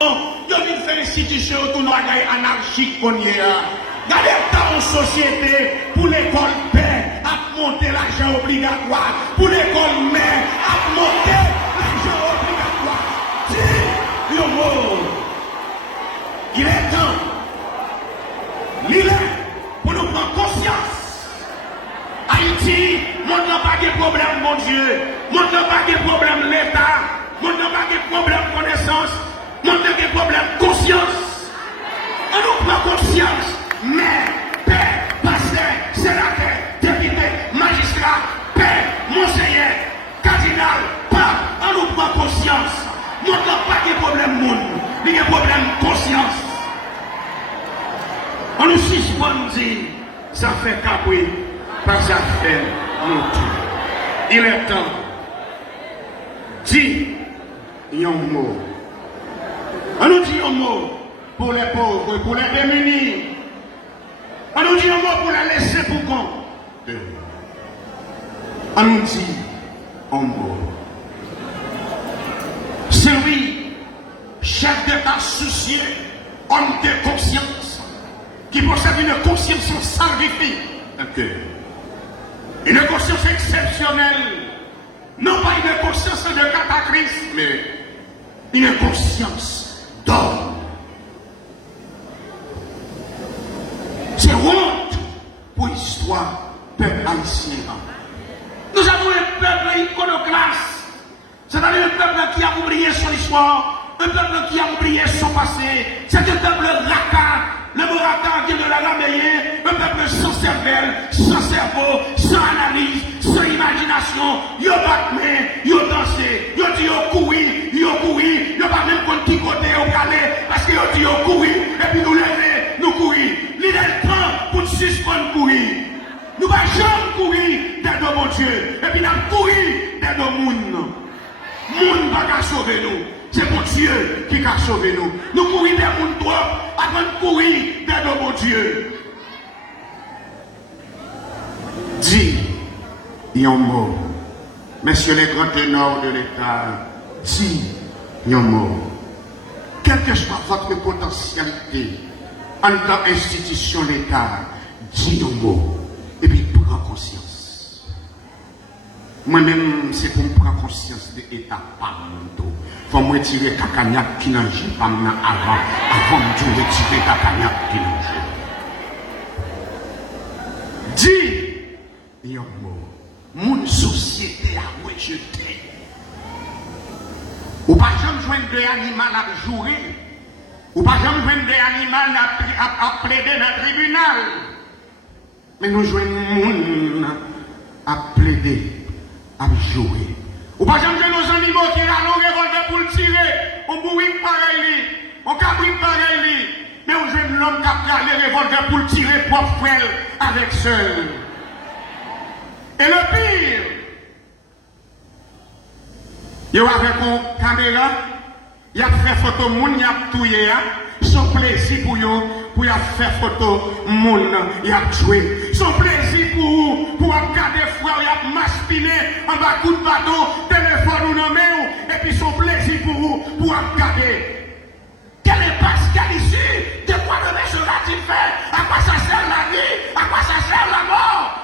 Yo vin faire institution tout nous bagaille anarchique qu'on y a. Gardez dans une société pour l'école paix à monter l'argent obligatoire, pour l'école mère à monter l'argent obligatoire. Si yo mot, il est temps, il est pour nous prendre conscience. Haïti, monde n'a pas de problème, mon Dieu, monde n'a pas de problème l'État, monde n'a pas de problème connaissance. Nous avons des problèmes de conscience. On nous prend conscience. Mais, père, pasteur, sénateur, député, magistrat, père, monseigneur, cardinal, pape, on nous prend conscience. Nous n'avons pas de problème monde, mais des problèmes de conscience. On nous suspend dire, ça fait capri, pas ça fait monter. Il est temps. Dis, il y a un mot. On nous dit un mot pour les pauvres, pour les démunis. On nous dit un mot pour les laisser pour compte. On nous dit un mot. Celui, chef d'État soucieux, homme de conscience, qui possède une conscience salvifique, une conscience exceptionnelle, non pas une conscience de cataclysme, mais une conscience d'homme. C'est honte pour l'histoire peuple haïtien. Nous avons un peuple iconoclaste, c'est-à-dire un peuple qui a oublié son histoire, un peuple qui a oublié son passé. C'est un peuple racard, le mot racard vient de l'araméen, un peuple sans cervelle, sans cerveau, sans analyse, sans imagination. Yo batme, yo dansé, yo dit yo couru, yo pas même contre qui côté au calé, parce que yo dit yo couru, et puis nous lever, nous courir. L'idée le temps pour suspendre courir. Nous ne pouvons jamais courir dans mon Dieu, et puis nous courir dans nos mondes. Monde va pas sauver nous. C'est mon Dieu qui va sauver nous. Nous courons des mondes trop avant de courir dans mon Dieu. Dis, il y a un mot. Messieurs les grands ténors de l'État, dis, il y a un mot. Quelle que soit votre potentialité en tant qu'institution d'État, dis un mot. Et puis, prends conscience. Moi-même, c'est pour me prendre conscience de l'État par mon dos. Il faut me retirer Kakagnac qui n'a pas avant de retirer Kakagnac qui n'a pas. Dis, il y a un mot. Mon société a rejeté. Ou pas jamais joindre des animaux à jouer. Ou pas jamais joindre des animaux à plaider dans le tribunal. Mais nous jouons monde à plaider, à jouer. Ou pas jamais nos animaux qui ont un revolver pour le tirer. On bourrit pareil, on cabrit pareil. Mais on joue l'homme qui a les revolver pour le tirer propre frère avec seul. Et le pire, il y a avec une caméra, il y a fait photo moun, il y a touillé, son plaisir pour eux, pour faire photo moun, il y a joué. Son plaisir pour regarder frère, il y a maspiné en bas coup de bateau, téléphone ou non et puis son plaisir pour regarder. Quelle est quelle issue? De quoi le mec sera-t-il fait? À quoi ça sert la vie? À quoi ça sert la mort?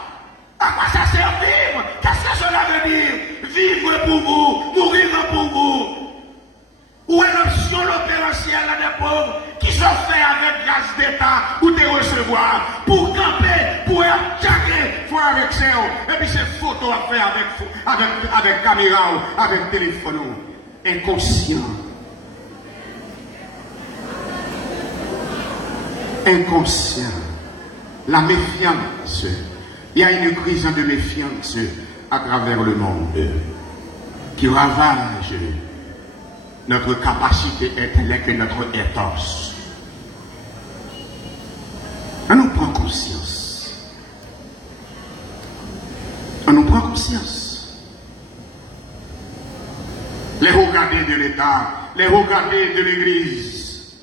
À quoi ça sert vivre? Qu'est-ce que cela veut dire? Vivre pour vous, mourir pour vous. Où est l'option, l'opérationnel des pauvres qui sont faits avec grâce d'État ou de recevoir pour camper, pour attaquer, il faut avec ça. Et puis ces photos à faire avec caméra, avec téléphone. Inconscient. Inconscient. La méfiance. Il y a une crise de méfiance à travers le monde qui ravage notre capacité intellectuelle et notre ethos. On nous prend conscience. On nous prend conscience. Les regardés de l'État, les regardés de l'Église,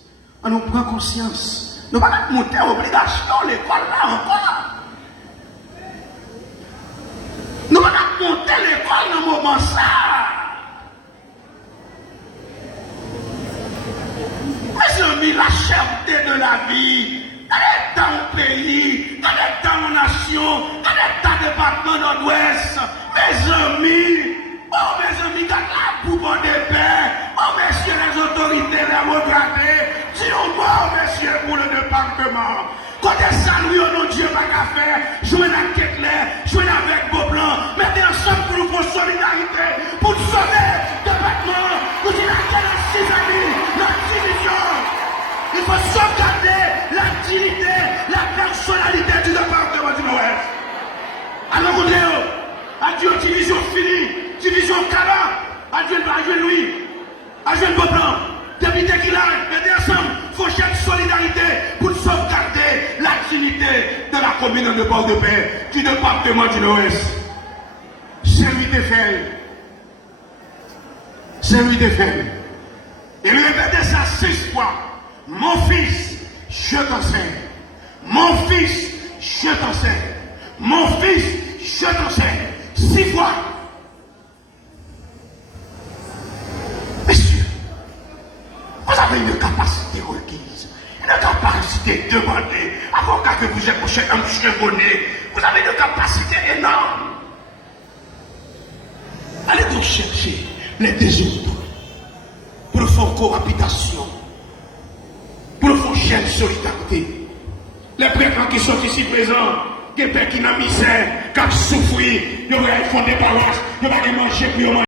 on nous prend conscience. Nous allons monter à obligation l'école là encore. Nous allons monter l'école dans le moment ça. amis, la cherté de la vie. Dans l'état au pays, dans l'état aux nations, dans l'état département nord-ouest, mes amis, oh mes amis, dans la pouvoir de paix, oh messieurs les autorités démocratiques, disons bon messieurs pour le département. Quand est salut, non Dieu pas qu'à faire, jouer la quête là, jouer avec vos plans, mettez ensemble pour nous faire solidarité, pour sauver le département, pour dire à quelle amis, la division. Il faut sauvegarder la dignité, la personnalité du département du Nord-Ouest. Alors, vous dites, adieu, division finie, division Kaba, adieu Louis, adieu le Boblan, député qui l'a, mettez ensemble, il faut chercher solidarité pour sauvegarder la dignité de la commune de Port-de-Paix, du département du Nord-Ouest. C'est lui de faire. C'est lui de faire. Et lui répétez ça 6 fois. Mon fils, je t'enseigne. Mon fils, je t'enseigne. Mon fils, je t'enseigne. 6 fois. Messieurs, vous avez une capacité requise, une capacité demandée. Avocat que vous êtes un chevronné, vous avez une capacité énorme. Allez donc chercher les désordres pour faire cohabitation, pour faire chaîne solidarité. Les prêtres qui sont ici présents, des pères qui n'ont misère, qui ont souffert, ils vont font des paroisses, ils vont manger pour manger.